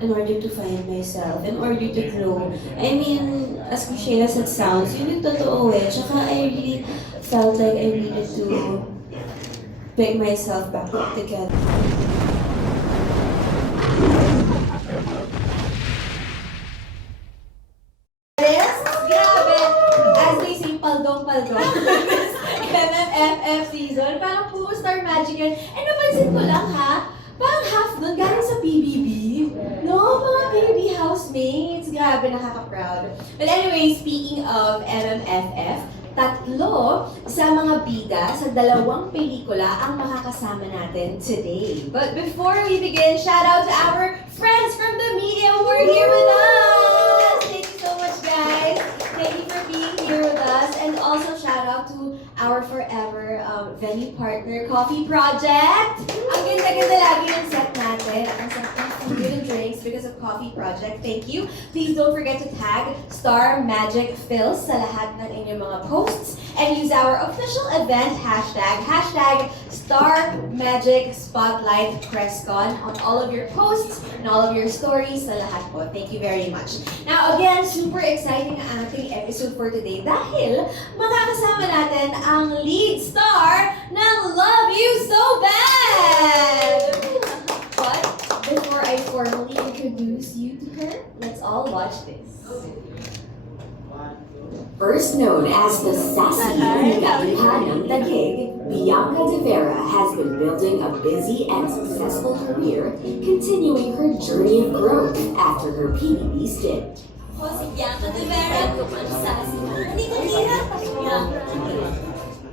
in order to find myself, in order to grow. I mean, as cliche as it sounds, yun yung totoo eh. Tsaka I really felt like I needed to pick myself back up together. Yes? Grabe! As they say, paldong-paldong. MMFF season. Parang puro Star Magic yan. Eh, napansin ko lang ha, parang half nun galing sa PBB. No, mga PBB housemates. Grabe, nakaka-proud. But anyway, speaking of MMFF, tatlo sa mga bida sa dalawang pelikula ang makakasama natin today. But before we begin, shout out to our friends from the media who are here with us! Thank you so much, guys! Thank you for being here with us. And also shout out to our forever venue partner, Coffee Project! Ang ganda-ganda lagi ng set natin. Ang set ng food and drinks because of Coffee Project. Thank you. Please don't forget to tag Star Magic Phils sa lahat ng inyong mga posts and use our official event hashtag Star Magic Spotlight Presscon on all of your posts and all of your stories sa lahat po. Thank you very much. Now again, super exciting ang ating episode for today dahil makakasama natin ang lead star ng Love You So Bad! But before I formally introduce you to her, let's all watch this. First known as the sassy Unika ng Taguig, Bianca De Vera has been building a busy and successful career, continuing her journey of growth after her PBB stint. Ako si Bianca De Vera, sassy. Hindi ko hirap.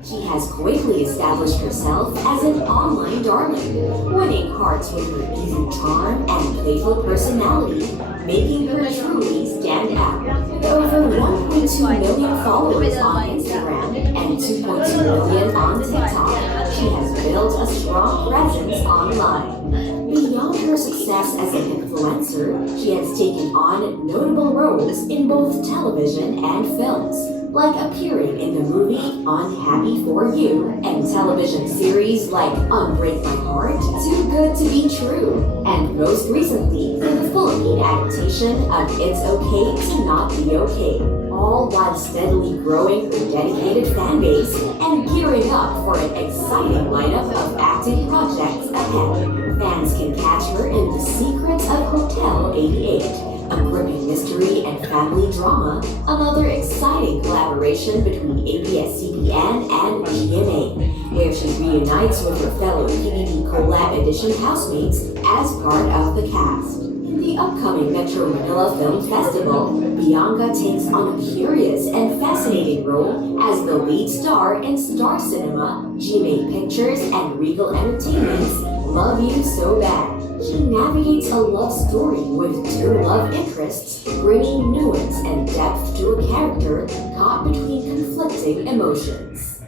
She has quickly established herself as an online darling, winning hearts with her easy charm and playful personality, making her truly stand out. With over 1.2 million followers on Instagram and 2.2 million on TikTok, she has built a strong presence online. Beyond her success as an influencer, she has taken on notable roles in both television and films, like appearing in the movie Unhappy For You and television series like Unbreak My Heart, Too Good To Be True, and most recently in the Philippine adaptation of It's Okay to Not Be Okay, all while steadily growing her dedicated fan base and gearing up for an exciting lineup of acting projects ahead. Fans can catch her in The Secrets of Hotel 88, a gripping mystery and family drama, another exciting collaboration between ABS-CBN and GMA, where she reunites with her fellow PBB Collab Edition housemates as part of the cast. In the upcoming Metro Manila Film Festival, Bianca takes on a curious and fascinating role as the lead star in Star Cinema, GMA Pictures, and Regal Entertainment's Love You So Bad. She navigates a love story with two love interests, bringing nuance and depth to a character caught between conflicting emotions.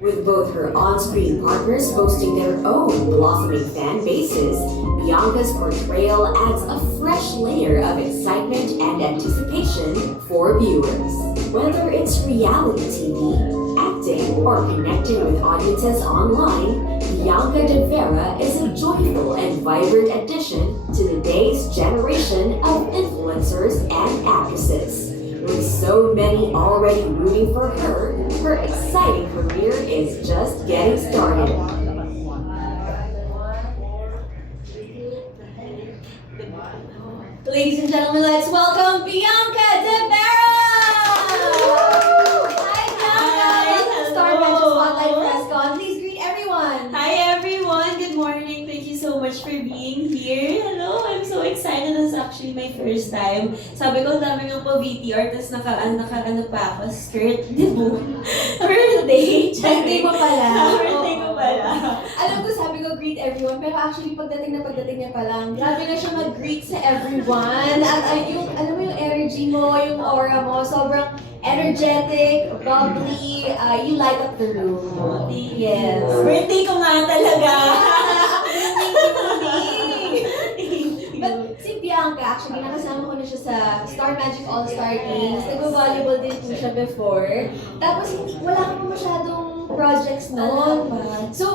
With both her on-screen partners boasting their own blossoming fan bases, Bianca's portrayal adds a fresh layer of excitement and anticipation for viewers. Whether it's reality TV, acting, or connecting with audiences online, Bianca De Vera is a joyful and vibrant addition to today's generation of influencers and actresses. With so many already rooting for her, her exciting career is just getting started. Ladies and gentlemen, let's welcome Bianca De Vera! Hi, Bianca! Welcome to Star Magic Spotlight Presscon. Please greet everyone! Hi everyone! Good morning! Thank you so much for being here. Hello! I'm so excited. This is actually my first time. Sabi ko, ang dami ng pa-VTR, tapos naka pa ako, skirt, dibo. Birthday! Birthday mo pala. Birthday ko pala. Alam ko, sabi ko, greet everyone, pero actually, pagdating niya pa lang, grabe na siya mag-greet sa everyone. At yung, alam mo yung energy mo, yung aura mo, sobrang energetic, bubbly, you light up the room. Yes. Birthday ko nga talaga. But si Bianca, actually, nakasama ko na siya sa Star Magic All-Star Games. Nag-volleyball din po siya before. Tapos, wala ka pa masyadong projects noon. So,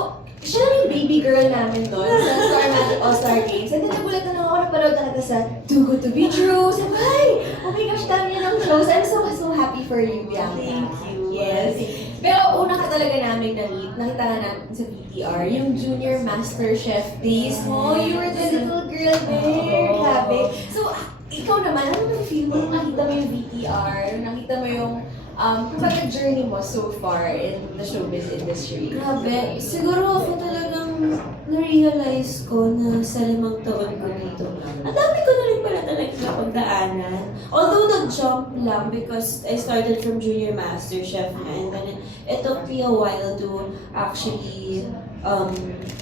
PBB girl namin doon sa Star Magic All-Star Games. And then nagulat na lang ako, napanood talaga sa Too Good To Be True. Sabi, ay, oh my gosh, dami niya ng shows. I'm so happy for you, Bianca. Thank you. Yes. Pero una ka talaga namin na-meet, nakita nga namin sa VTR, yung Junior Master Chef days mo. You were the little girl there. Grabe. So, ikaw naman, ano naman feel mo nung nakita mo yung VTR? Nakita mo yung kumbaga journey mo so far in the showbiz industry? Grabe. Siguro ako talagang na-realize ko na sa 5 taon ko dito. Ang dami ko na rin pala talaga napagdaanan. Although nag-jump lang because I started from Junior Master Chef na, and then it took me a while to actually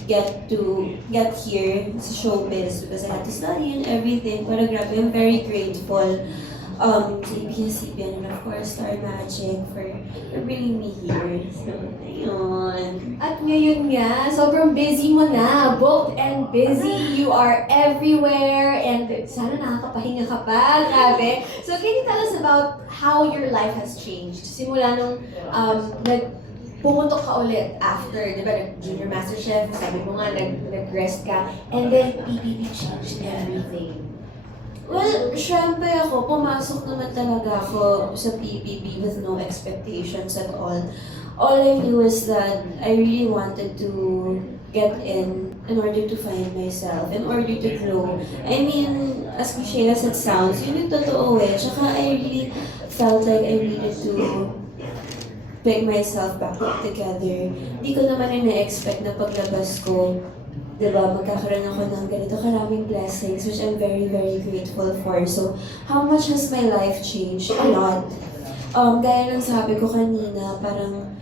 get here sa showbiz because I had to study and everything. Pero grabe, I'm very grateful sa ABS-CBN and of course Star Magic for bringing me here. So, ayun. At ngayon nga, sobrang busy mo na. Booked and busy. You are everywhere. And sana nakakapahinga ka pa. Grabe. So can you tell us about how your life has changed? Simula nung pumutok ka ulit after, di ba, nag-Junior Master Chef, sabi mo nga, nag-rest ka, and then PBB changed everything. Well, syempre ako, pumasok naman talaga ako sa PBB with no expectations at all. All I knew is that I really wanted to get in order to find myself, in order to grow. I mean, as cliche as it sounds, yun yung totoo eh. Tsaka I really felt like I needed to pick myself back up together. Hindi ko naman ina-expect na paglabas ko, diba, magkakaroon ako ng ganito karaming blessings, which I'm very, very grateful for. So, how much has my life changed? A lot. Gaya ng sabi ko kanina, parang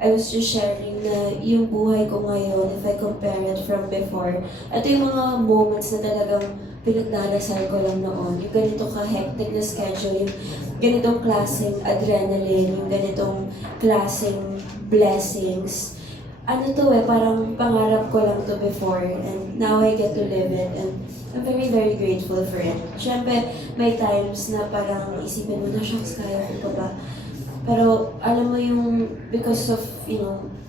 I was just sharing na yung buhay ko ngayon, if I compare it from before, ito yung mga moments na talagang pinagdarasal ko lang noon. Yung ganito ka-hectic na schedule, yung ganitong klaseng adrenaline, yung ganitong klaseng blessings. Ano to eh, parang pangarap ko lang to before and now I get to live it and I'm very, very grateful for it. Siyempre, may times na parang isipin mo na, shucks, kaya ko pa ba? Pero alam mo yung, because of,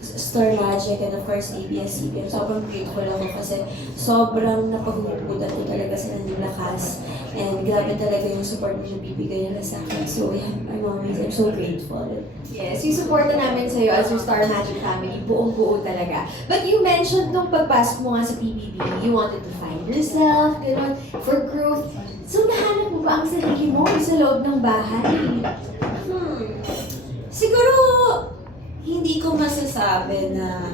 Star Magic and of course ABS-CBN, sobrang grateful ako kasi sobrang napaghuhugutan ko talaga sila ng lakas. And grabe talaga yung support na nabibigay nila sa akin. So yeah, I'm so grateful. Yes, yung suporta namin sa'yo as your Star Magic family, buong-buo talaga. But you mentioned nung pagpasok mo nga sa PBB, you wanted to find yourself, gano'n, for growth. So nahanap mo ba ang sarili mo sa loob ng bahay? Siguro, hindi ko masasabi na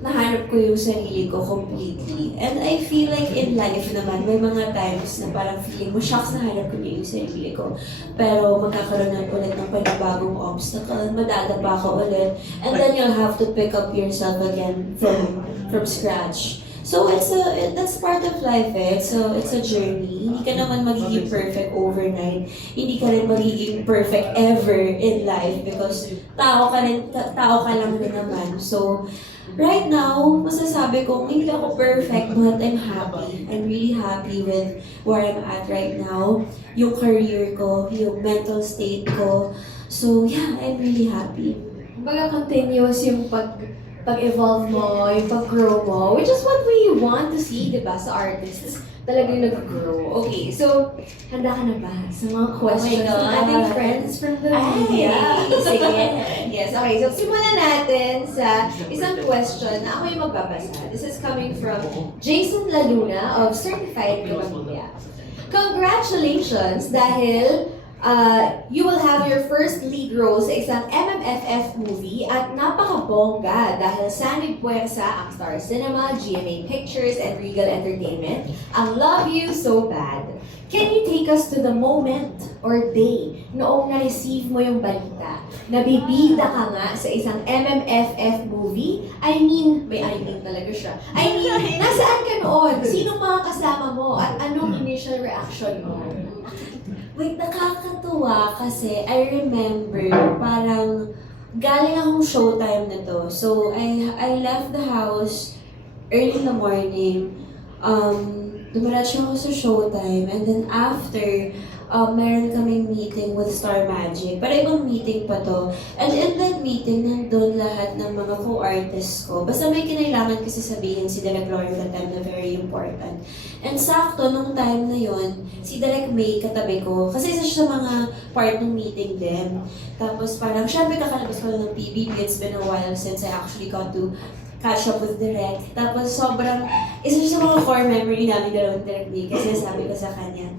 nahanap ko yung sarili ko completely. And I feel like in life naman, may mga times na parang feeling mo, shucks, nahanap ko na yung sarili ko. Pero magkakaroon na ulit ng panibagong obstacle, madadapa ka ulit, and then you'll have to pick up yourself again from scratch. So that's part of life eh. It's a journey. Hindi ka naman magiging perfect overnight. Hindi ka rin magiging perfect ever in life because tao ka lang rin naman. So right now, masasabi ko hindi ako perfect but I'm happy. I'm really happy with where I'm at right now. Yung career ko, yung mental state ko. So yeah, I'm really happy. Baga continuous yung pag-evolve mo, yung pag-grow mo, which is what we want to see, di ba, sa artists. Talagang nag-grow. Okay, so, handa ka na ba sa mga questions ng ating friends from the media? Sige. Yes, okay. So, simulan natin sa isang question na ako yung magbabasa. This is coming from Jason Laluna of Certified Colombia. Congratulations dahil you will have your first lead role sa isang MMFF movie at napakabongga dahil Sanib Puwersa ang Star Cinema, GMA Pictures, and Regal Entertainment ang Love You So Bad. Can you take us to the moment or day noong na-receive mo yung balita? Nabibida ka nga sa isang MMFF movie? I mean talaga siya. I mean, nasaan ka noon? Sinong mga kasama mo? At anong initial reaction mo? Wait, nakakatuwa kasi I remember parang galing akong showtime na to. So, I left the house early in the morning. Dumiretso ako sa showtime and then after, meron kaming meeting with Star Magic. Pero ibang meeting pa to. And in that meeting, nandun lahat ng mga co-artists ko. Basta may kinailangan kasi sabihin si Direk Gloria that time na very important. And sakto, nung time na yon si Direk May katabi ko. Kasi isa siya sa mga part ng meeting din. Tapos parang, syempre kakalabas ko lang ng PBB. It's been a while since I actually got to catch up with Direk. Tapos sobrang, isa siya sa mga core memory namin dalawang Direk May. Kasi sabi ko sa kanya,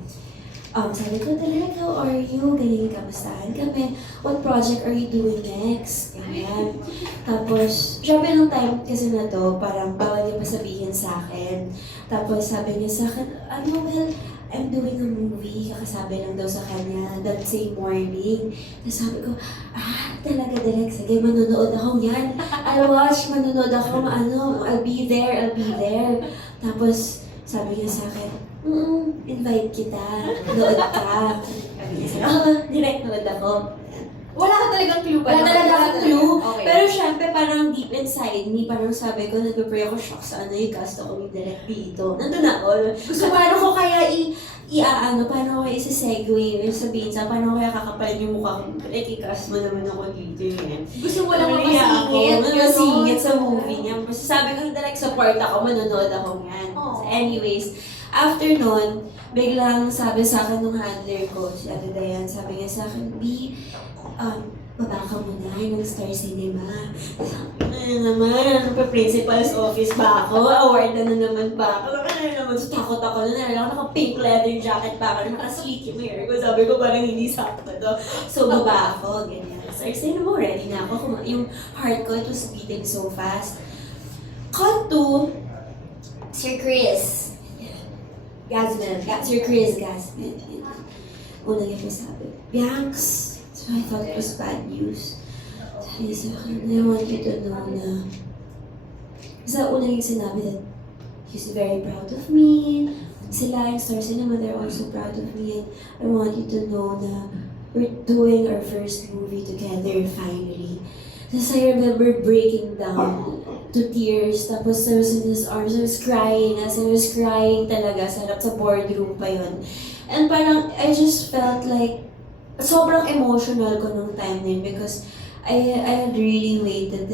sabi ko, Direk, how are you? Ganyan, kamustahan kami. What project are you doing next? Ganyan. Tapos, syempre nung time kasi na to, parang bawal niya pa sabihin sa akin. Tapos sabi niya sa akin, well, I'm doing a movie. Kakasabi lang daw sa kanya that same morning. Tapos sabi ko, talaga Direk, sige, manonood ako yan. I'll watch, manonood ako, I'll be there. Tapos, sabi niya sa akin, invite kita, nood ka. Sabi niya, Direk, nood ako. Wala ka talagang clue pa. Wala talaga akong clue. Okay. Pero syempre, parang deep inside me, parang sabi ko, nagpe-pray ako, shock, sana i-cast ako ni Direk dito. Nandun ako. Gusto paano ko kaya paano ko kaya isi-segue, sabihin sa, paano ko kaya kakapalan yung mukha ko, Direk, i-cast mo naman ako dito. Gusto mo lang Nahiya masingit. ako, masingit sa movie niya. Kasi sabi ko, Direk, support ako, manonood ako yan. Oh. So anyways, after nun, biglang sabi sa akin nung handler ko, si Ate Dayan, sabi niya sa akin, baba ka muna ng Star Cinema. Ano naman, pa-principal's office ba ako? Award na naman ba ako? Ano naman, so takot ako na naka-pink leather jacket pa ako, naka-sleek yung hair ko. Sabi ko, parang hindi sakto to. So, baba ako, ganyan. Star Cinema, ready na ako. Yung heart ko, it was beating so fast. Cut to Sir Chris. Sir Chris Gasman. Una niya po sabi, Bianx, so I thought it was bad news. Sabi niya sa akin, I want you to know na sa una yung sinabi that he's very proud of me. Sila yung Star Cinema, they're also proud of me. And I want you to know na we're doing our first movie together finally. Tapos I remember breaking down to tears. Tapos I was in his arms, I was crying talaga sa boardroom pa yun. And parang, I just felt like, sobrang emotional ko nung time na yun because I had really waited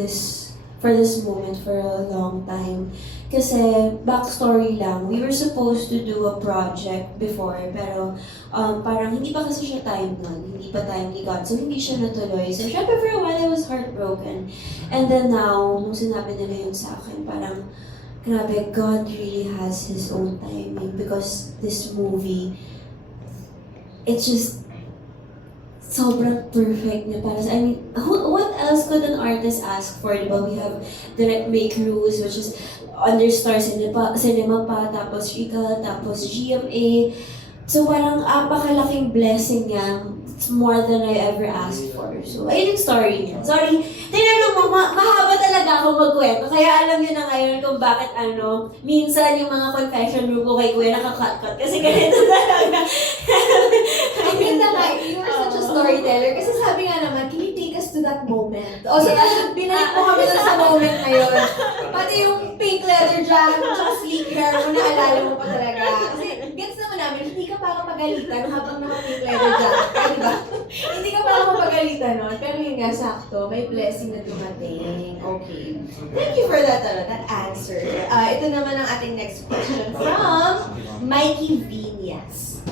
for this moment for a long time. Kasi, backstory lang, we were supposed to do a project before, pero parang hindi pa kasi siya time nun, hindi pa timely got, so hindi siya natuloy. So, syempre for a while, I was heartbroken. And then now, nung sinabi nila yun sa akin, parang, grabe, God really has His own timing because this movie, it's just sobrang perfect niya para sa, I mean, what else could an artist ask for, diba? We have Direct May Cruz, which is under Star Cinema pa, tapos Regal, tapos GMA. So parang apakalaking blessing niya. It's more than I ever asked for. So, ayun yung story niya. Sorry, tinanong mo, mahaba talaga ako magkwento. Kaya alam niyo na ngayon kung bakit minsan yung mga confession room ko kay Kuya nakakat-cut. Kasi ganito talaga. Ang ganda nga, you're such a storyteller. Kasi sabi nga naman, can you take us to that moment? O so, binalik mo kami dun sa moment na yun. Pati yung pink leather jacket, tsaka sleek hair mo, naalala mo pa talaga. Kasi gets naman namin, hindi ka parang pagalitan habang naka-pink leather jacket. Diba? Hindi ka parang mapagalitan nun. Pero yun nga, sakto, may blessing na dumating. Okay. Thank you for that answer. Ito naman ang ating next question from Mikey Vinyas.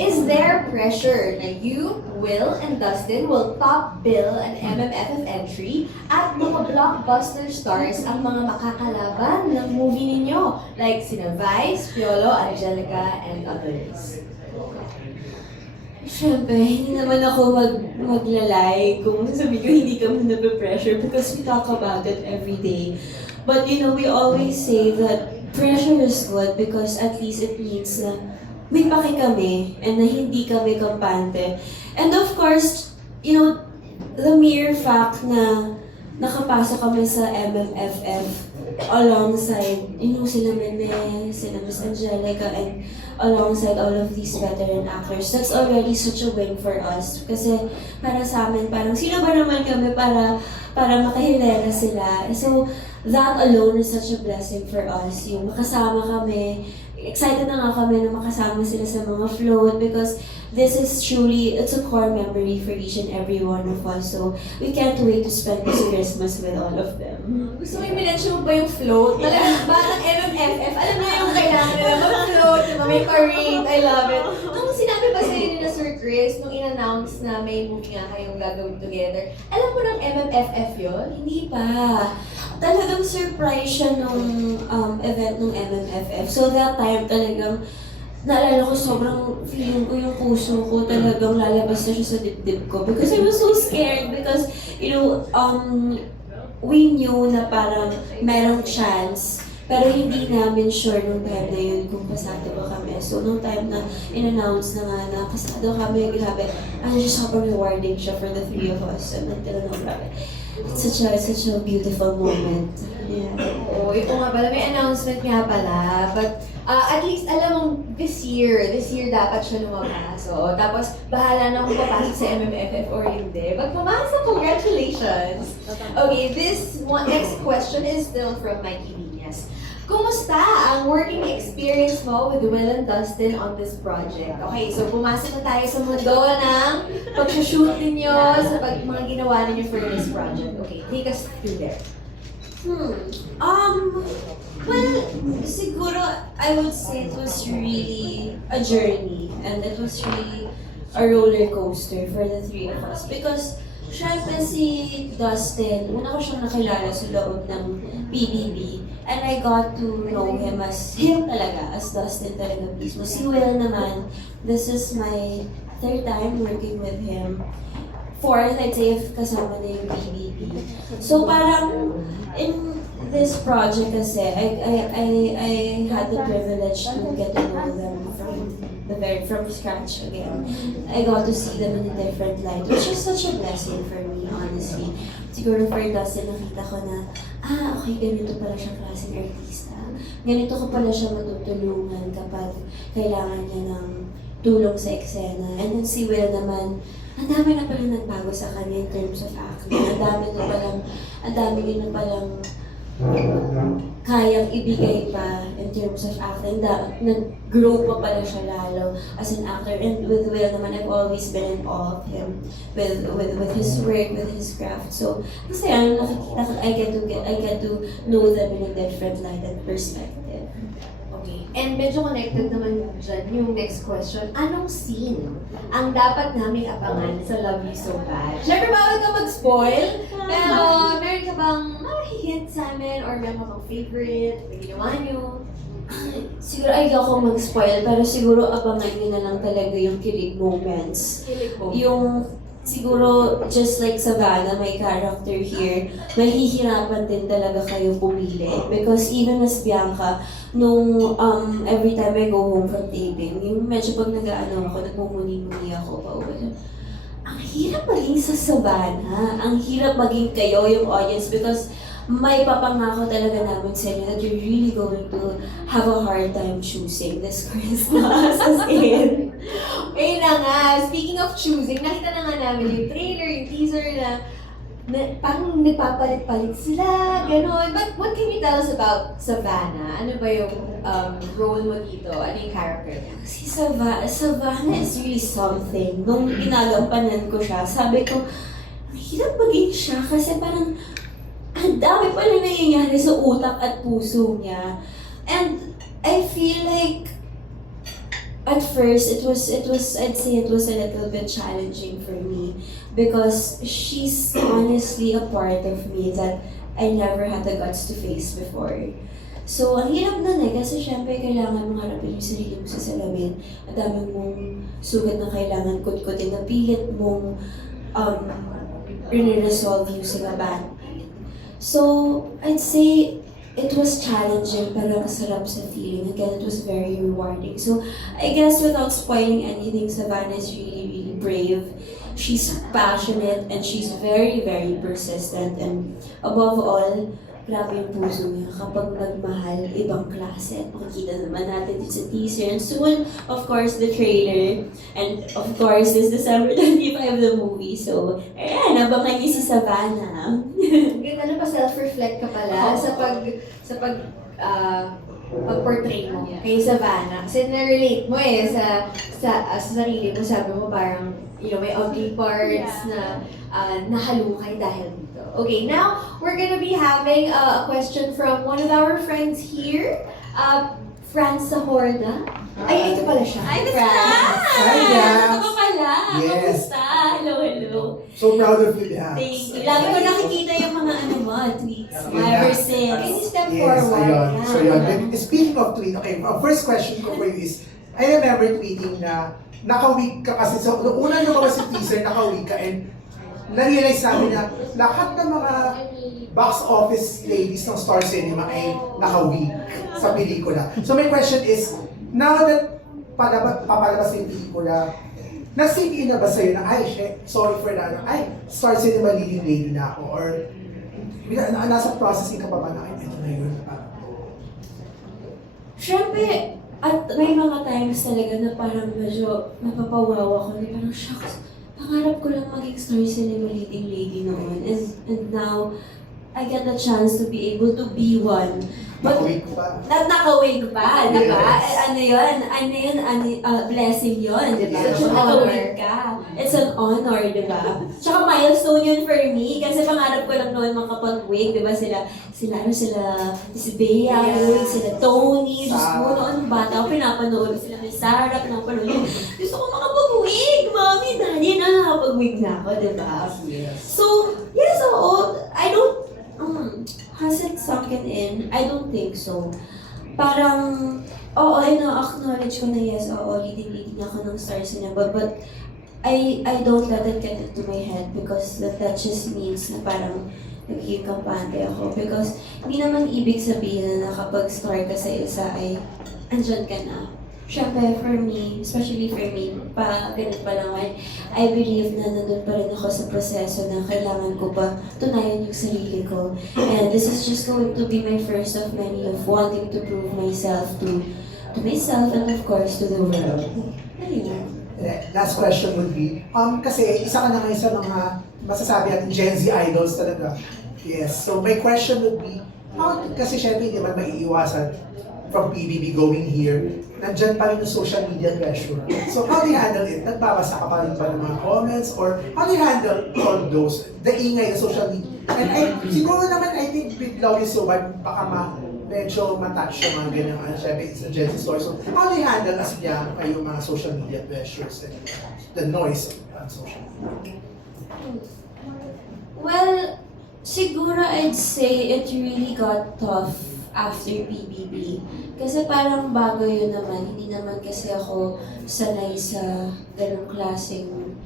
Is there pressure na you, Will, and Dustin will top bill an MMFF entry at mga blockbuster stars ang mga makakalaban ng movie ninyo? Like sina Vice, Piolo, Angelica, and others. Siyempre, hindi naman ako maglalay kung sabi ko hindi kami nape-pressure because we talk about it every day. But we always say that pressure is good because at least it means na may paki kami and na hindi kami kampante. And of course, the mere fact na nakapasok kami sa MMFF alongside, sila Meme, sila Miss Angelica, and alongside all of these veteran actors, that's already such a win for us. Kasi para sa amin, parang sino ba naman kami para makahilera sila. So, that alone is such a blessing for us. Yung makasama kami, excited na nga kami na makasama sila sa mga float because this is truly, it's a core memory for each and every one of us. So we can't wait to spend this Christmas with all of them. Gusto mo i-mention mo ba yung float? Talagang parang MMFF. Alam mo yung kailangan nila mag-float, diba? May parade. I love it. Nung sinabi ba sa'yo ni na Sir Chris, nung in-announce na may movie nga kayong gagawin together, alam mo ng MMFF yun? Hindi pa. Talagang surprise siya nung event ng MMFF. So that time talagang naalala ko sobrang feeling ko yung puso ko talagang lalabas na siya sa dibdib ko because I was so scared because we knew na parang merong chance pero hindi namin sure nung time na yun kung pasado ba kami. So nung time na in-announce na nga na pasado kami, grabe, just sobrang rewarding siya for the three of us and until now, grabe. It's such a beautiful moment. Yeah. Oo, ito nga pala, may announcement nga pala. But at least alam mong this year dapat siya lumabas. So, tapos bahala na kung papasok sa MMFF or hindi. But pumasok, congratulations! Okay, next question is still from Mikey Viñas. Kumusta ang working experience mo with Will and Dustin on this project? Okay, so pumasok na tayo sa mundo ng pag-shoot ninyo, sa mga ginawa ninyo for this project. Okay, take us through there. Well, siguro, I would say it was really a journey and it was really a roller coaster for the three of us because syempre si Dustin, una ko siyang nakilala sa loob ng PBB and I got to know him as him talaga, as Dustin talaga mismo. Si Will naman, this is my third time working with him. Fourth, I'd say, if kasama na yung PBB. So parang, in this project kasi, I had the privilege to get to know them from scratch again. I got to see them in a different light, which is such a blessing for me, honestly. Siguro for Dustin, nakita ko na, okay, ganito pala siya klaseng artista. Ganito ko pala siya matutulungan kapag kailangan niya ng tulong sa eksena. And then si Will naman, ang dami na pala nagbago sa kanya in terms of acting. Ang dami niya na palang kayang ibigay pa in terms of acting. Nag-grow pa pala siya lalo as an actor. And with Will naman, I've always been in awe of him with his work, with his craft. So, kasi nakikita ko, I get to know them in a different light and perspective. Okay. And medyo connected naman dyan yung next question. Anong scene ang dapat naming abangan sa Love You So Bad? Siyempre, bawal ka mag-spoil. Pero, meron ka bang hint sa amin or meron ka bang favorite na ginawa nyo? Siguro ayoko mag-spoil, pero siguro abangan nyo na lang talaga yung kilig moments. Kilig mo. Yung siguro, just like Savannah, my character here, mahihirapan din talaga kayo pumili. Because even as Bianca, nung every time I go home from taping, yung medyo pag nag-ano ako, nagmumuni-muni ako pa uwi. Ang hirap maging sa Savannah. Ang hirap maging kayo, yung audience, because may papangako talaga namin sa inyo that you're really going to have a hard time choosing this Christmas. As in. Ayun na nga, speaking of choosing, nakita na nga namin yung trailer, yung teaser na parang nagpapalit-palit sila, gano'n. But what can you tell us about Savannah? Ano ba yung role mo dito? Ano yung character niya? Si Savannah is really something. Nung ginagampanan ko siya, sabi ko, ang hirap maging siya kasi parang ang dami pala nangyayari sa utak at puso niya. And I feel like at first, I'd say it was a little bit challenging for me because she's honestly a part of me that I never had the guts to face before. So, ang hirap nun kasi syempre kailangan mong harapin yung sarili mo sa salamin. Ang dami mong sugat na kailangan kutkutin na pilit mong resolve using a band. So, I'd say it was challenging pero masarap sa feeling. Again, it was very rewarding. So, I guess without spoiling anything, Savannah is really, really brave. She's passionate and she's very, very persistent. And above all, grabe yung puso niya kapag nagmahal, ibang klase. At makikita naman natin dito sa teaser. And soon, of course, the trailer. And of course, this December 25, the movie. So, ayan, abangan niyo si Savannah. Ganda na pa self-reflect ka pala sa pag-portray mo kay Savannah. Kasi na-relate mo sa sarili mo. Sabi mo parang, may ugly parts na nahalukay dahil dito. Okay, now we're gonna be having a question from one of our friends here, Franz Sahorda. Ay, ito pala siya. Hi, Miss Franz. Hi, Franz. Ako pala. Yes. Kamusta? Hello. So proud of you, Dax. Thank you. Lagi ko nakikita yung mga tweets mo Yeah. ever Can since. you step Yes, forward? ayun. Yeah. So yun. Then, speaking of tweet, okay, ang first question ko for you is, I remember tweeting na naka-week ka kasi. So, nung una lumabas yung teaser, naka-week ka, and na-realize namin na lahat ng mga box office ladies ng Star Cinema ay naka-week sa pelikula. So my question is, now that papalabas yung pelikula, nasipin na ba sa'yo na, ay, shit, sorry for that, ay, Star Cinema leading lady na ako, or nasa processing ka pa ba na, ay, ito na yun, parang, Siyempre, at may mga times talaga na parang medyo napapawawa ko. Na parang, shucks, pangarap ko lang maging Star Cinema leading lady noon. And now, I get the chance to be able to be one. But, naka-week pa. nakawig pa, di ba? Yes. Blessing yun, di ba? It's an Nakawig honor. ka. It's an honor, di ba? Tsaka milestone yun for me, kasi pangarap ko lang noon makapag-wig, di ba? Sila, si Bea, Yeah. sila Tony, Diyos ko, Sarah. noon bata ako, pinapanood sila ni Sarah, pinapanood ko. Gusto ko makapag-wig, mami, daddy, nakakapag-wig na ako, di ba? Yes. So, yes, oo. I don't, has it sunken in? I don't think so. Parang, oo, na-acknowledge ko na yes, oo, leading ako ng Star Cinema, but I don't let it get into my head because that just means na parang nagiging kampante ako. Because hindi naman ibig sabihin na kapag star ka sa isa ay andyan ka na. Siyempre, for me, especially for me, ganun pa lang, I believe na nandun pa rin ako sa proseso na kailangan ko pa tunayan yung sarili ko. And this is just going to be my first of many of wanting to prove myself to myself and of course to the world. Ayun. Last question would be, kasi isa ka na ngayon sa mga masasabi natin Gen Z idols talaga. Yes, so my question would be, kasi syempre hindi naman maiiwasan from PBB going here, nandyan pa rin yung social media pressure. So how do you handle it? Nagbabasa ka pa rin ba ng mga comments? Or how do you handle all those? The ingay, the social media. And siguro naman, I think with Love You So Bad, baka medyo matouch yung mga ganyan. Syempre, it's a Gen Z story. So how do you handle as young yung mga social media pressures and the noise on social media? Well, siguro I'd say it really got tough after PBB. Kasi parang bago yun naman, hindi naman kasi ako sanay sa ganong klaseng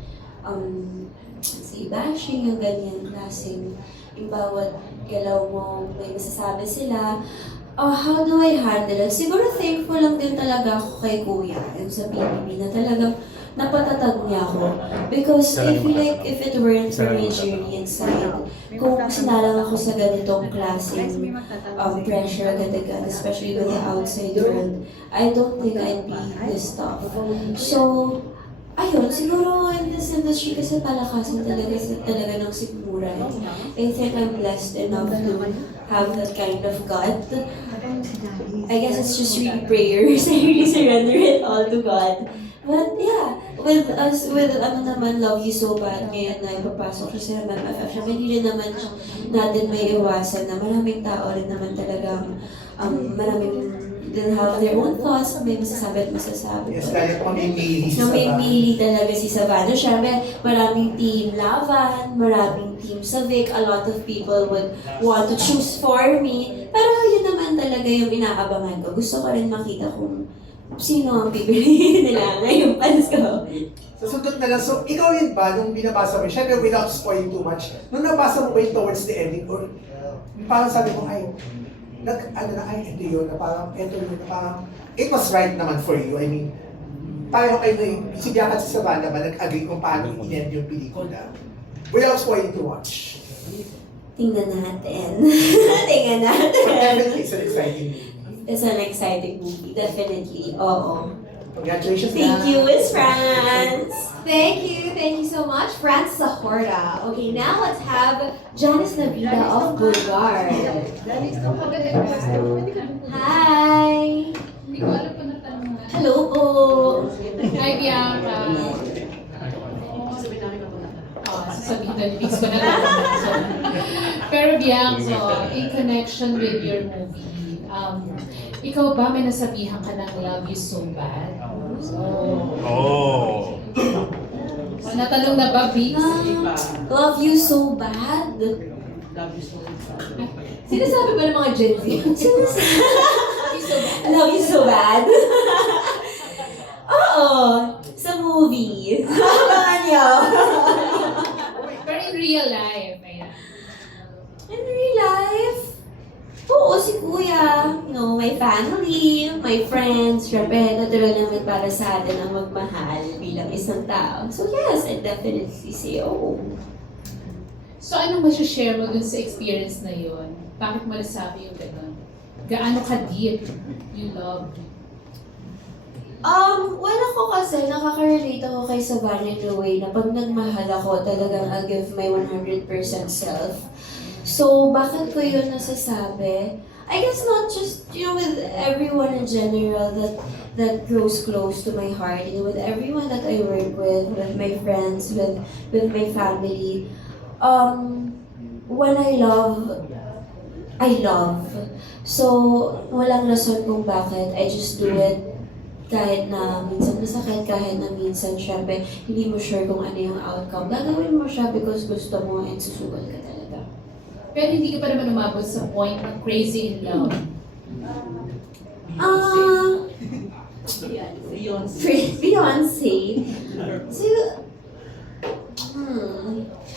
bashing, yung ganyan klaseng yung bawat galaw mo, may masasabi sila. How do I handle it? Siguro thankful lang din talaga ako kay Kuya, yung sa PBB, na talagang napatatag niya ako. Because I feel like if it weren't for my journey inside, kung sinalang ako sa ganitong klaseng pressure agad-agad, especially with the outside world, I don't think I'd be this tough. So, ayun, siguro in this industry kasi palakasan talaga ng sikmura. I think I'm blessed enough to have that kind of gut. I guess it's just really prayers. I really surrender it all to God. But yeah, with Love You So Bad, ngayon na ipapasok siya sa MMFF, siya, hindi rin naman natin may iwasan na maraming tao rin naman talagang, maraming they have their own thoughts, may masasabi at masasabi. Yes, kaya po may mili Na may pili talaga si Savannah. Siyempre, maraming team Lavan, maraming team Savic, a lot of people would want to choose for me. Pero yun naman talaga yung inaabangan ko. Gusto ko rin makita kung sino ang pipiliin nila ngayong fans ko. Sa sundot na lang, so ikaw yun ba, nung binabasa mo, syempre without spoiling too much, nung nabasa mo ba yun towards the ending, or parang sabi mo, ay, ito yun, na parang, ito yun, na parang, it was right naman for you, I mean, pareho kayo na si Bianca at si Savannah ba, nag-agree kung paano i-end yung pelikula, without spoiling too much. Tingnan natin. Tingnan natin. Definitely, it's an exciting movie. It's an exciting movie, definitely. Oo. Congratulations, Thank Nat. you, Miss France. Thank you so much, Franz Sahorda. Okay, now let's have Janice Navida of Bulgar. Hi! Hindi ko alam kung natanong na. Hello po. Hi, Bianca. Sasabihin na, hindi ko na So, pero Bianca, in connection with your movie, ikaw ba may nasabihan ka ng love you so bad? Oh. Natanong na ba, Bix? Love you so bad. Sinasabi ba ng mga Gen Z? Love you so bad. Oo. Sa movie. Abangan niyo. Pero in real life, ayan. In real life, oo, si Kuya. No, my family, my friends, syempre, natural naman para sa atin ang magmahal bilang isang tao. So yes, I definitely say oo. So, anong share mo dun sa experience na yun? Bakit mo nasabi yung gano'n? Gaano ka-deep you love? Well, ako kasi, nakaka-relate ako kay Savannah in a way na pag nagmahal ako, talagang I'll give my 100% self. So, bakit ko yun nasasabi? I guess not just, with everyone in general that grows close to my heart, with everyone that I work with my friends, with my family. When I love. So, walang rason kung bakit. I just do it kahit na minsan masakit, kahit na minsan syempre hindi mo sure kung ano yung outcome. Gagawin mo siya because gusto mo and susugal ka talaga. Pero hindi ka pa naman umabot sa point ng crazy in love. Beyonce. So,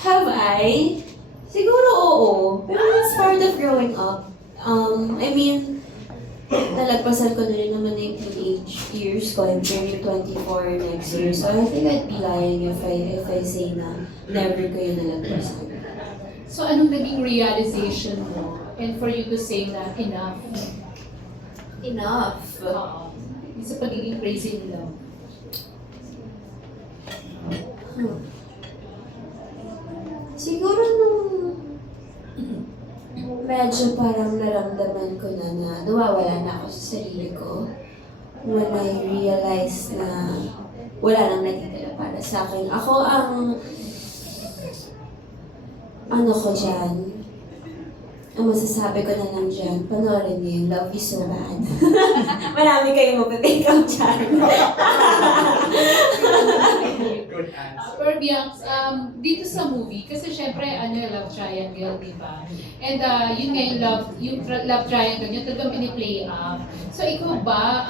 have I? Siguro oo. Pero it's part of growing up. I mean, nalagpasan ko na rin naman yung teenage years ko. I'm turning 24 next year. So I think I'd be lying if I say na never ko yun nalagpasan. So, anong naging realization mo? And for you to say na enough. Enough. Oo. Yung sa pagiging crazy in love. Siguro nung medyo parang naramdaman ko na nawawala na ako sa sarili ko. When I realized na wala nang natitira para sa akin. Ako ang ko dyan, ang masasabi ko na lang dyan, panoorin niyo yung Love You So Bad. Marami kayong mapipick up dyan. Good answer. Pero Bianca, dito sa movie, kasi syempre, love triangle, di ba? And yun nga yung love triangle nyo, talagang piniplay up. So ikaw ba,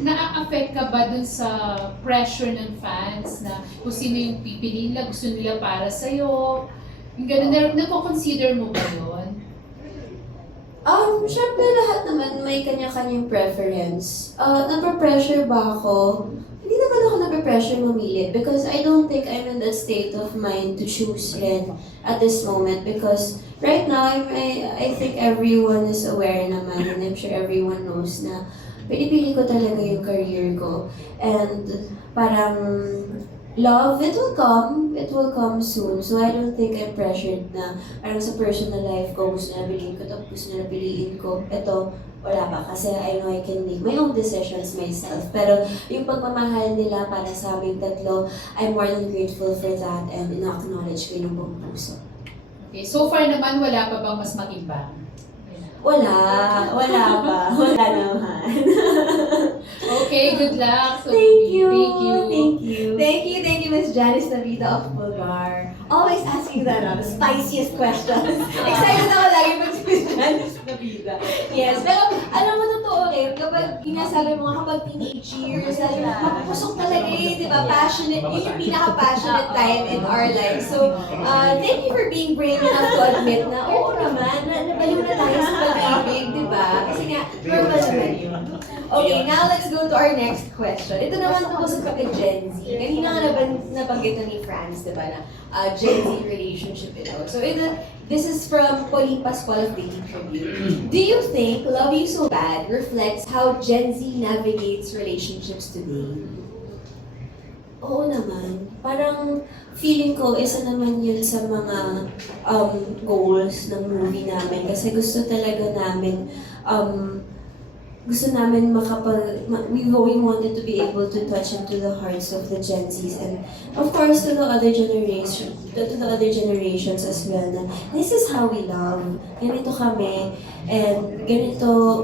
na-affect ka ba dun sa pressure ng fans na kung sino yung pipiliin nila, gusto nila para sa'yo? Yung gano'n, nako-consider mo ba yun? Syempre lahat naman may kanya-kanyang preference. Napapressure ba ako? Hindi naman ako napapressure mamili because I don't think I'm in that state of mind to choose rin at this moment because right now I think everyone is aware naman and I'm sure everyone knows na pinipili ko talaga yung career ko and parang love, it will come soon. So I don't think I'm pressured na parang sa personal life ko, gusto na piliin ko ito, gusto na piliin ko ito, wala pa. Kasi I know I can make my own decisions myself. Pero yung pagmamahal nila para sa aming tatlo, I'm more than grateful for that and ina-acknowledge ko yung buong puso. Okay, so far naman, wala pa bang mas makimbang? Wala pa. Wala naman. Okay, good luck. So, Thank you. Thank you. Thank you. Thank you, Miss Janice Navida of Bulgar. Always asking the spiciest questions. Excited ako lagi pag si Miss Janice Navida. Yes, pero alam mo totoo rin, kapag ginasabi mo nga kapag teenage years, mapupusok talaga di ba? Passionate, yun yung pinaka-passionate time in our life. So, thank you for being brave enough to admit na, oo naman, nabaliw na tayo sa pag-ibig, di ba? Kasi nga, normal naman yun. Okay, now let's go to our next question. Ito naman tungkol sa pagka-Gen Z. Kanina nga nabanggit na ni Franz, di ba, na Gen Z relationship ito. So, This is from Pauline Pascual of Daily Tribune. Do you think Love You So Bad reflects how Gen Z navigates relationships today? Oo naman. Parang feeling ko, isa naman yun sa mga goals ng movie namin. Kasi gusto talaga namin, we wanted to be able to touch into the hearts of the Gen Zs and of course to the other generations as well na this is how we love. Ganito kami and ganito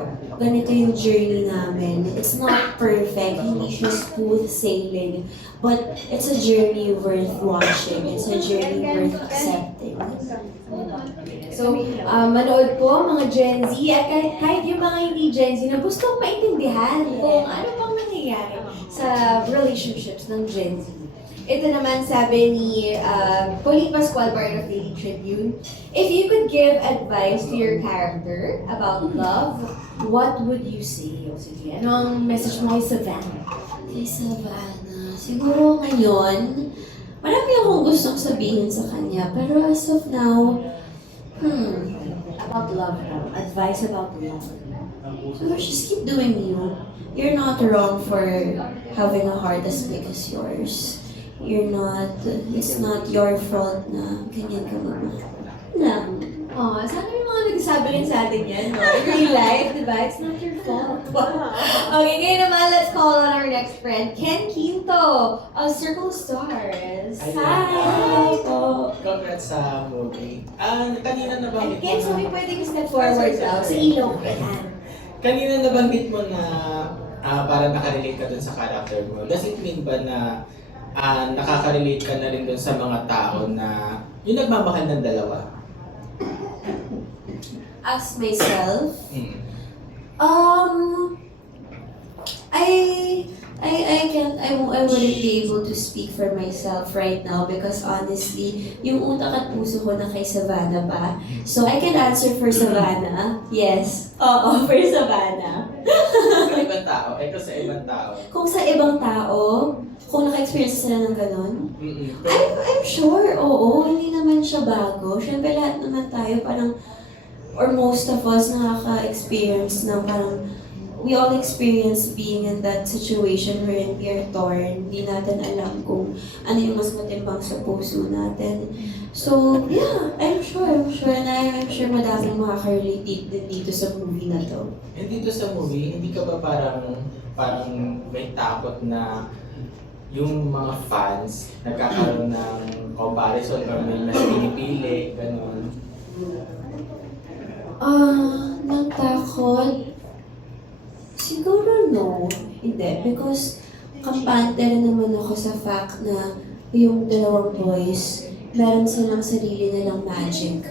yung journey namin. It's not perfect, hindi siya smooth sailing, but it's a journey worth watching. It's a journey worth accepting. So, manood po mga Gen Z at kahit yung mga hindi Gen Z na gustong maintindihan kung ano pang nangyayari sa relationships ng Gen Z. Ito naman sabi ni Pauline Pascual, part of Daily Tribune, if you could give advice to your character about love, what would you say? O sige, ano ang message mo kay Savannah? Kay Savannah, siguro ngayon, marami akong gustong sabihin sa kanya, pero as of now, About love now. Advice about love. so just keep doing you. You're not wrong for having a heart as big as yours. It's not your fault na ganyan ka lang. Oh, sana yung mga nagsasabi rin sa atin yan, no? In real life, di ba? It's not your fault. Okay, ngayon naman, let's call on our next friend, Ken Quinto of Circle of Stars. Hi po. Congrats sa movie. Kanina And nabanggit Ken, so mo may na, pwedeng step forward daw sa ilong. kanina nabanggit mo na para nakarelate ka dun sa character mo. Does it mean ba na nakaka-relate ka na rin dun sa mga tao na yung nagmamahal ng dalawa? Ask myself, Hmm. I wouldn't be able to speak for myself right now because honestly, yung utak at puso ko na kay Savannah pa. So I can answer for Savannah. Yes. Oo, for Savannah. Sa ibang tao, ito sa ibang tao. Kung sa ibang tao, kung naka-experience sila ng ganun, Mm-mm. I'm sure, oo, hindi naman siya bago. Siyempre lahat naman tayo parang, or most of us nakaka-experience ng parang, we all experience being in that situation wherein we are torn. Hindi natin alam kung ano yung mas matimbang sa puso natin. So, yeah, I'm sure madaming makaka-relate din dito sa movie na to. And dito sa movie, hindi ka ba parang may takot na yung mga fans nagkakaroon ng comparison or may mas pinipili, gano'n? Nang takot? Siguro no. Hindi. Because kampante rin naman ako sa fact na yung dalawang boys, meron silang sarili nilang magic.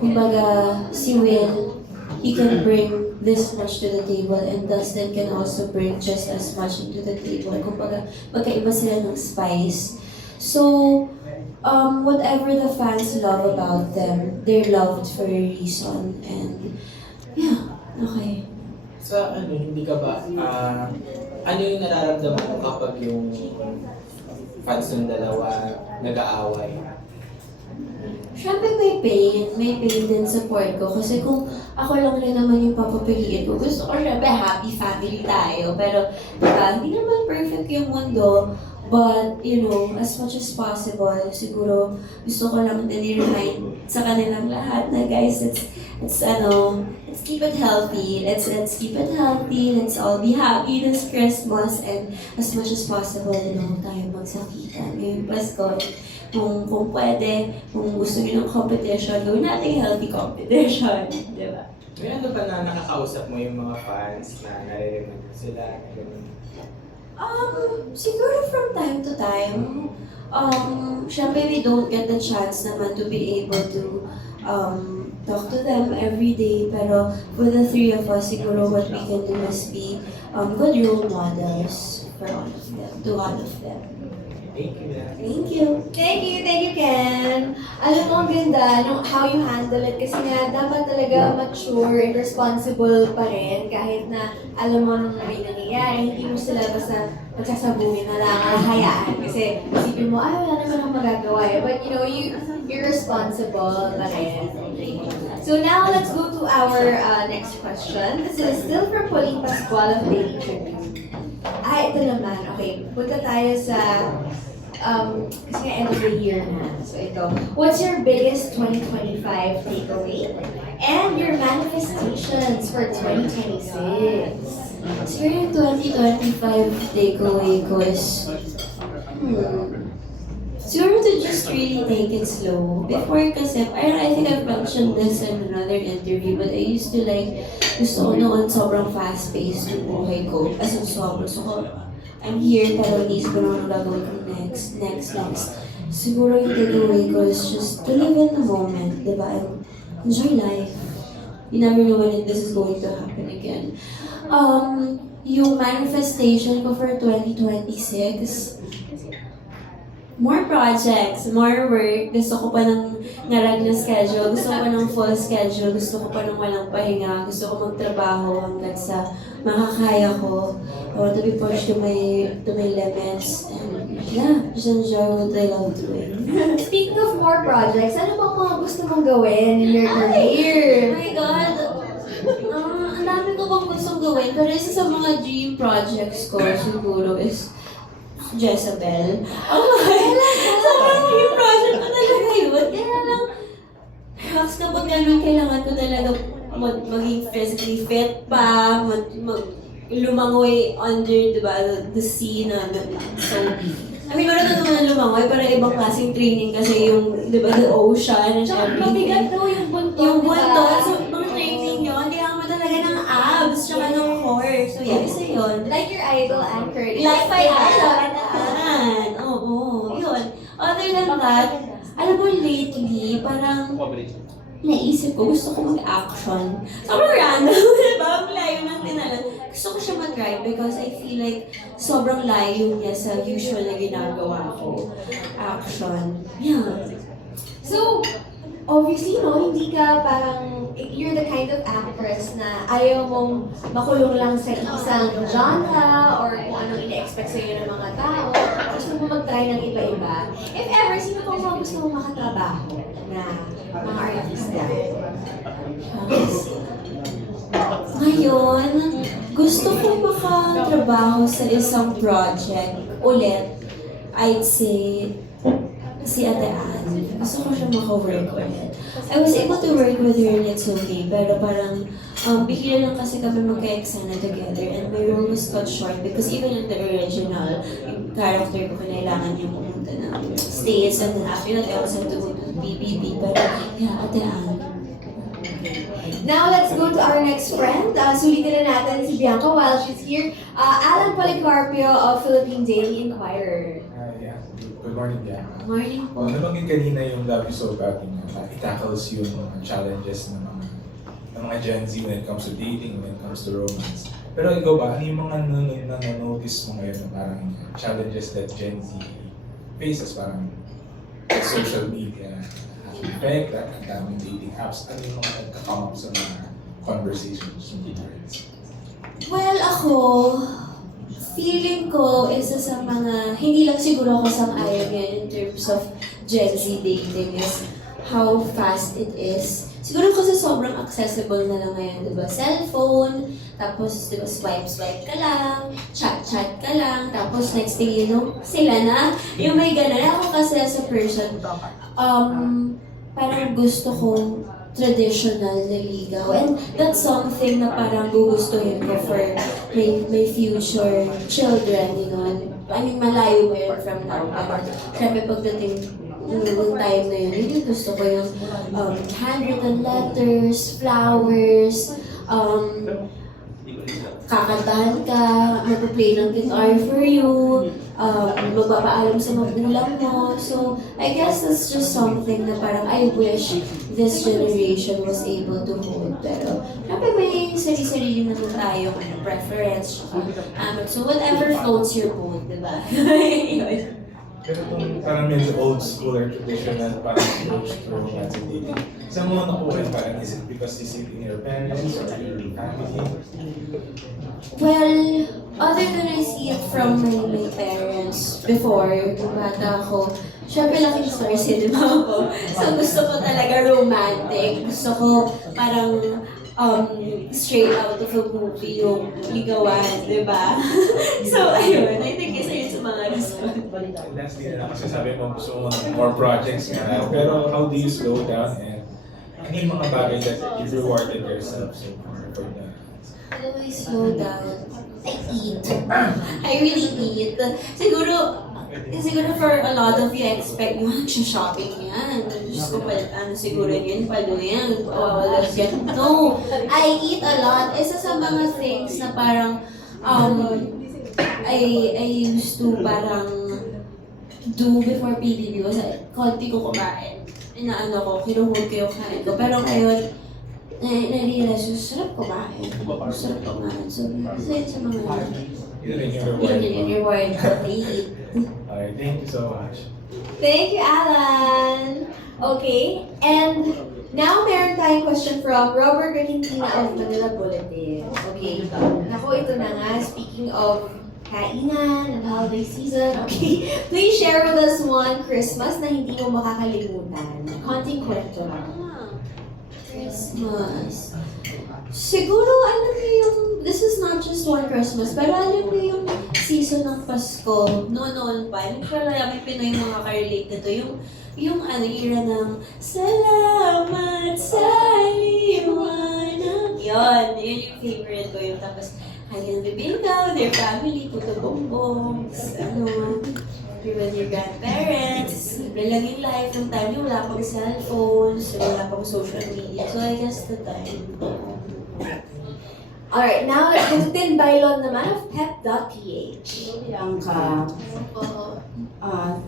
Kumbaga, si Will, he can bring this much to the table and Dustin can also bring just as much into the table. Kumbaga, magkaiba sila ng spice. So, whatever the fans love about them, they're loved for a reason. And, yeah, okay. Sa hindi ka ba, ano yung nararamdaman mo kapag yung fans ng dalawa nag-aaway? Siyempre may pain din support ko. Kasi kung ako lang rin naman yung papapiliin ko, gusto ko siyempre happy family tayo. Pero, diba, hindi naman perfect yung mundo. But, as much as possible, siguro gusto ko lang din i-remind sa kanilang lahat na guys, let's keep it healthy. Let's keep it healthy. Let's all be happy this Christmas. And as much as possible, huwag tayo magsakitan. Ngayong Pasko, kung pwede, kung gusto niyo ng competition, gawin natin healthy competition. Diba? May ano ba na nakakausap mo yung mga fans na naririnig mo sila? Ganun? Siguro from time to time. Syempre we don't get the chance naman to be able to talk to them every day. Pero for the three of us, siguro what we can do is be good role models for all of them, to all of them. Thank you. Thank you. Thank you, Ken. Alam mo, ang ganda nung how you handle it kasi nga dapat talaga mature and responsible pa rin kahit na alam mo nung may nangyayari, hindi mo sila basta magsasabuhin na lang or hayaan kasi isipin mo, wala naman akong magagawa eh. But you're responsible pa rin. So now let's go to our next question. This is still from Pauline Pascual of Daily Tribune. Ito naman. Okay, punta tayo sa kasi nga end of the year na. So ito, what's your biggest 2025 takeaway? And your manifestations for 2026? Siguro yung 2025 takeaway ko is, siguro to just really take it slow. Before kasi, I think I've mentioned this in another interview, but I used to gusto ko noon sobrang fast-paced yung buhay ko. As in sobrang, so I'm here, pero inisip ko naman gagawin ko next. Siguro yung takeaway ko is just to live in the moment, di ba? And enjoy life. You never know when this is going to happen again. Yung manifestation ko for 2026, more projects, more work. Gusto ko pa ng narag na schedule, gusto ko pa ng full schedule, gusto ko pa ng walang pahinga, gusto ko magtrabaho hanggang sa makakaya ko. I want to be pushed to my limits. And yeah, just enjoy what I love doing. Speaking of more projects, ano bang mga gusto mong gawin in your Oh career? my God! Ang dami ko bang gustong gawin, pero isa sa mga dream projects ko siguro is Jezebel. Oh my! Sobrang dream project ko talaga yun. Kaya lang, kapag ganun, kailangan ko talaga maging physically fit pa, lumangoy under, diba, the sea na. So, I mean, marunong naman na lumangoy, pero ibang klaseng training kasi yung, diba, the ocean and Tsaka everything. mabigat daw yung buntot, Yung diba? buntot, so mga training yun, kailangan mo talaga ng abs, tsaka ng core. So yeah, isa yun. Like your idol, Ann Curtis. Like my idol. Oo, yun. Other than that, alam mo lately, parang naisip ko, gusto ko mag-action. Sobrang random, diba? Ang layo ng tinalan. Gusto ko siya mag-drive because I feel like sobrang layo niya sa usual na ginagawa ko. Action. Yeah. So, obviously, no, hindi ka parang, you're the kind of actress na ayaw mong makulong lang sa isang genre or kung anong ina-expect sa'yo ng mga tao. Gusto mo mag-try ng iba-iba. If ever, sino pang mga gusto mong makatrabaho na mga artista? Ngayon, gusto ko makatrabaho sa isang project ulit. I'd say, si Ate Ann. Gusto ko siya maka-work ulit. I was able to work with her in It's Okay, pero parang bigla lang kasi kami magka-eksena together and my role was cut short because even in the original, yung character ko kailangan niya pumunta ng States and then after that, I also had to go to BBB. Pero yeah, Ate Ann. Now, let's go to our next friend. Sulitin na natin si Bianca while she's here. Alan Policarpio of Philippine Daily Inquirer. Yeah. Good morning, yeah. Morning. Nabanggit kanina yung Love You So Badly na it-tackles yung mga challenges ng mga Gen Z when it comes to dating, when it comes to romance. Pero ikaw ba, ano yung mga nanonotice mo ngayon na parang challenges that Gen Z faces, parang social media, effect, at ang daming dating apps, ano yung mga nagka-come up sa mga conversations with parents? Well, ako, feeling ko, isa sa mga, hindi lang siguro ako sang-ayon yan in terms of Gen Z dating is how fast it is. Siguro kasi sobrang accessible na lang ngayon, diba? Cellphone, tapos diba swipe ka lang, chat ka lang, tapos next thing you know, sila na. Yung may ganun. Ako kasi as a person, parang gusto ko traditional na ligaw. And that's something na parang gugustuhin ko for my future children, you know. I mean, malayo mo yun from now. Pero syempre pagdating ng time na yun, yun yung gusto ko yung handwritten letters, flowers, kakantahan ka, magpa-play ng guitar for you, magpapaalam sa magulang mo. So, I guess that's just something na parang I wish this generation was able to hold. Pero, syempre may sarili-sarili naman tayo preference. So, whatever floats your boat, diba? Pero kung parang medyo old school or traditional parang approach to romance and dating, saan mo nakuha yung parang is it because you see it in your parents or your family? Well, other than I see it from my parents before, yung bata ako, syempre laking star cinema ako. So gusto ko talaga romantic. Gusto ko parang straight out of a movie yung ligawan, di ba? So ayun, I think isa yun sa mga gusto. Lastly na kasi sabi mo gusto mo more projects nga. Pero how do you slow down and ano yung mga bagay that you rewarded yourself so far for that? How do I slow down? I eat. I really eat. Siguro for a lot of you, I expect yung shopping yan. Diyos ko pa, siguro yun, palo yan, walas yan. No, I eat a lot. Isa sa mga things na parang, I used to parang do before PBB was konti ko kumain. Inaano ko, kinuhod ko yung kain ko. Pero ngayon, na-realize yung sarap kumain. Sarap kumain. So, isa yun sa mga Yun rin yung reward yun mo. yung reward ko. I eat. Okay, thank you so much. Thank you, Alan! Okay, and now meron tayong question from Robert Regentina of Manila Bulletin. Okay, naku, ito na nga, speaking of kainan and holiday season, okay, please share with us one Christmas na hindi mo makakalimutan. Konting kwento lang. Christmas. Siguro, alam mo yung, this is not just one Christmas, pero alam mo yung season ng Pasko, noon pa, hindi ko alam, may Pinoy makaka-relate na to, yung era ng salamat sa liwanag. Yun yung favorite ko, yung tapos, hanggang bibingka with your family, puto bongbongs, you're with your grandparents, libre lang yung life, yung time yung wala pang cellphones, wala pang social media. So I guess the time. Alright, now let's go to Tin Bailon naman of pep.ph. Bianca,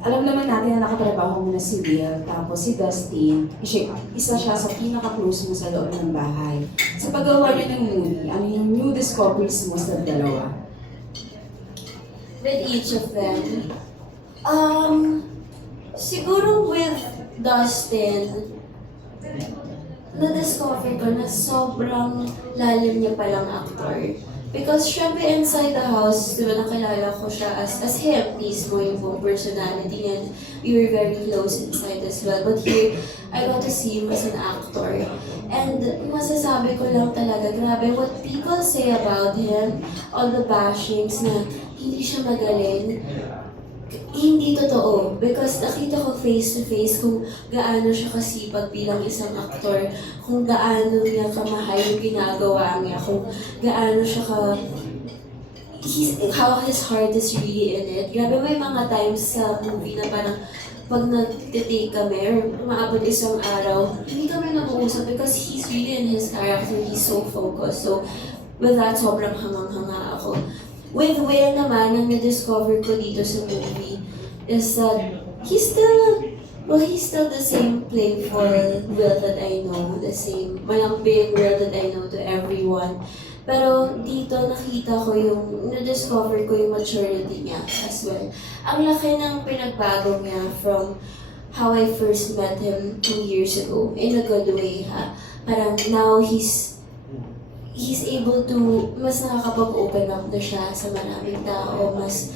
alam naman natin na nakatrabaho mo na si Will, tapos si Dustin, isa siya sa pinaka-close mo sa loob ng bahay. Sa paggawa niyo ng movie, ano yung new discoveries mo sa dalawa? With each of them, siguro with Dustin, na-discover ko na sobrang lalim niya palang actor. Because syempre inside the house, di ba nakilala ko siya as him mismo, yung buong personality niya. We were very close inside as well. But here, I got to see him as an actor. And masasabi ko lang talaga, grabe, what people say about him, all the bashings na hindi siya magaling, hindi totoo. Because nakita ko face to face kung gaano siya kasipag bilang isang aktor, kung gaano niya kamahal yung ginagawa niya, kung gaano siya how his heart is really in it. Grabe, may mga times sa movie na parang pag nag-take kami or umaabot isang araw, hindi kami nag-uusap because he's really in his character, he's so focused. So, with that, sobrang hangang-hanga ako. With Will naman, ang na-discover ko dito sa movie is that he's still the same playful Will that I know, the same malambing Will that I know to everyone. Pero dito nakita ko yung, na-discover ko yung maturity niya as well. Ang laki ng pinagbago niya from how I first met him 2 years ago, in a good way ha. Parang now he's able to, mas nakakapag-open up na siya sa maraming tao, mas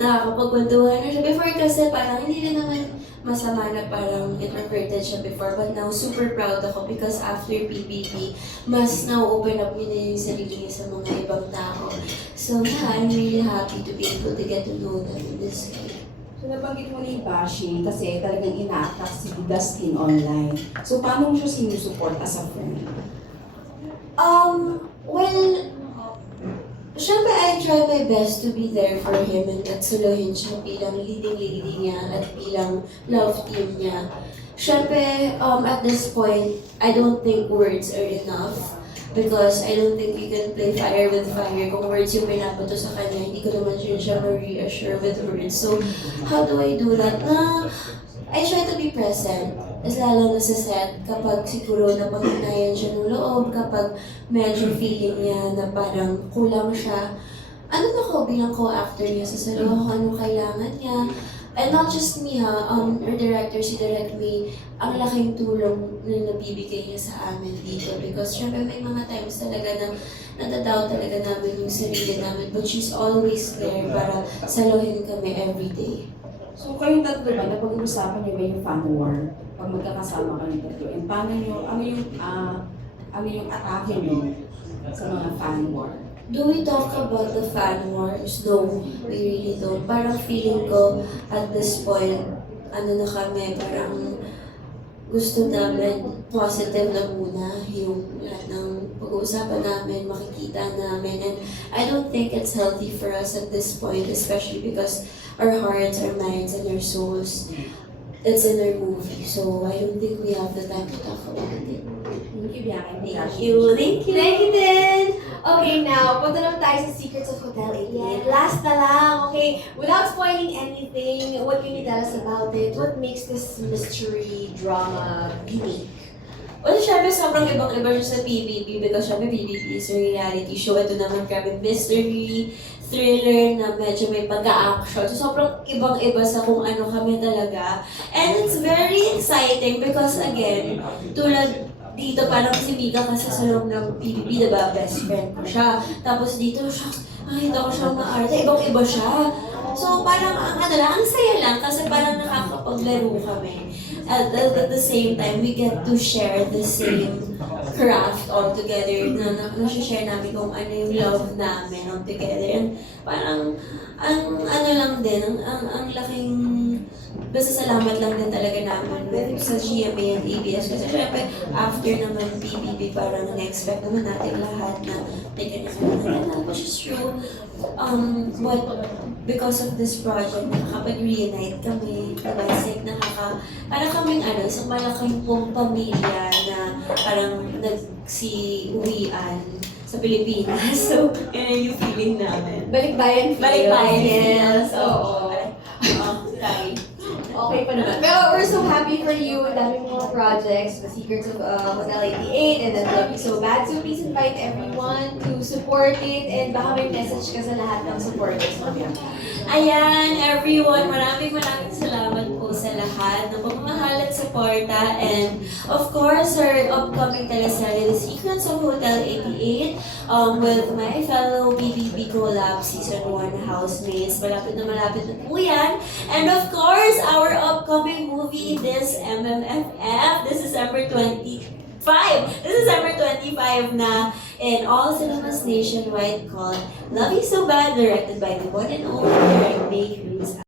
nakakapagkwentuhan na siya. Before kasi parang hindi rin naman masama na parang introverted siya before, but now super proud ako because after PBB, mas na-open up niya na yung sarili niya sa mga ibang tao. So yeah, I'm really happy to be able to get to know them in this way. So nabanggit mo na yung bashing kasi talagang ina-attack si Dustin online. So paano mo siya sinusuport as a friend? Well, syempre I try my best to be there for him and at suluhin siya bilang leading lady niya at bilang love team niya. Syempre, at this point, I don't think words are enough because I don't think you can play fire with fire. Kung words yung pinapato sa kanya, hindi ko naman siya ma-reassure with words. So, how do I do that? I try to be present. As lalo na sa set, kapag siguro napanginayan siya ng loob, kapag medyo feeling niya na parang kulang siya, ano na ko bilang co-actor niya, sasaluhan ko anong kailangan niya, And not just me ha, our director, si Direct May, ang laking tulong na nabibigay niya sa amin dito. Because syempre may mga times talaga na nadadoubt talaga namin yung sarili namin. But she's always there para saluhin kami everyday. So kayong tatlo ba, napag-uusapan niyo ba yung fan war? Pag magkakasama kayong tatlo, and paano niyo, ano yung atake niyo sa mga fan war? Do we talk about the fan wars? No, we really don't. Parang feeling ko at this point, ano na kami, parang gusto namin positive na muna yung lahat ng pag-uusapan namin, makikita namin. And I don't think it's healthy for us at this point, especially because our hearts, our minds, and our souls, it's in our movie. So I don't think we have the time to talk about it. Thank you, Bianca. Thank you. Thank you. Thank you din! Okay, now, punta naman tayo sa Secrets of Hotel 88. Last na lang, okay? Without spoiling anything, what can you tell us about it? What makes this mystery drama unique? Well, syempre sobrang ibang-iba siya sa PBB because syempre PBB is a reality show. Ito naman grabe mystery, thriller na medyo may pagka-action. So sobrang ibang-iba sa kung ano kami talaga. And it's very exciting because again, tulad dito parang si Mika kasi sa loob ng PBB, diba? Best friend ko siya. Tapos dito, shucks, nakita ko siyang maarte. Ibang-iba siya. So parang ang saya lang kasi parang nakakapaglaro kami. At the same time, we get to share the same craft all together na share namin kung ano yung love namin all together. And parang, ang ano lang din, ang laking, basta salamat lang din talaga namin with sa GMA and ABS. Kasi syempre, after naman PBB, parang na-expect naman natin lahat na may kanya-kanya, which is true. But because of this project, nakakapag-reunite kami, Basic, para kaming isang malaking pong pamilya na parang nagsi-uwian sa Pilipinas. So, yun yung feeling namin. Balikbayan feels. Balikbayan Yes, feels. oo. Sorry. Okay pa naman. Pero we're so happy for you. Ang dami mga projects, The Secrets of Hotel 88, and then Love You So Bad. So please invite everyone to support it, and baka may message ka sa lahat ng supporters mo. Ayan, everyone, maraming salamat po sa lahat ng pagmamahal at suporta. And of course, our upcoming teleserye, The Secrets of Hotel 88, with my fellow BBB Collab Season 1 housemates. Malapit na po yan. And of course, our upcoming movie, this MMFF, this December 25. This December 25 na in all cinemas nationwide called Love You So Bad, directed by the one and only Direct May Cruz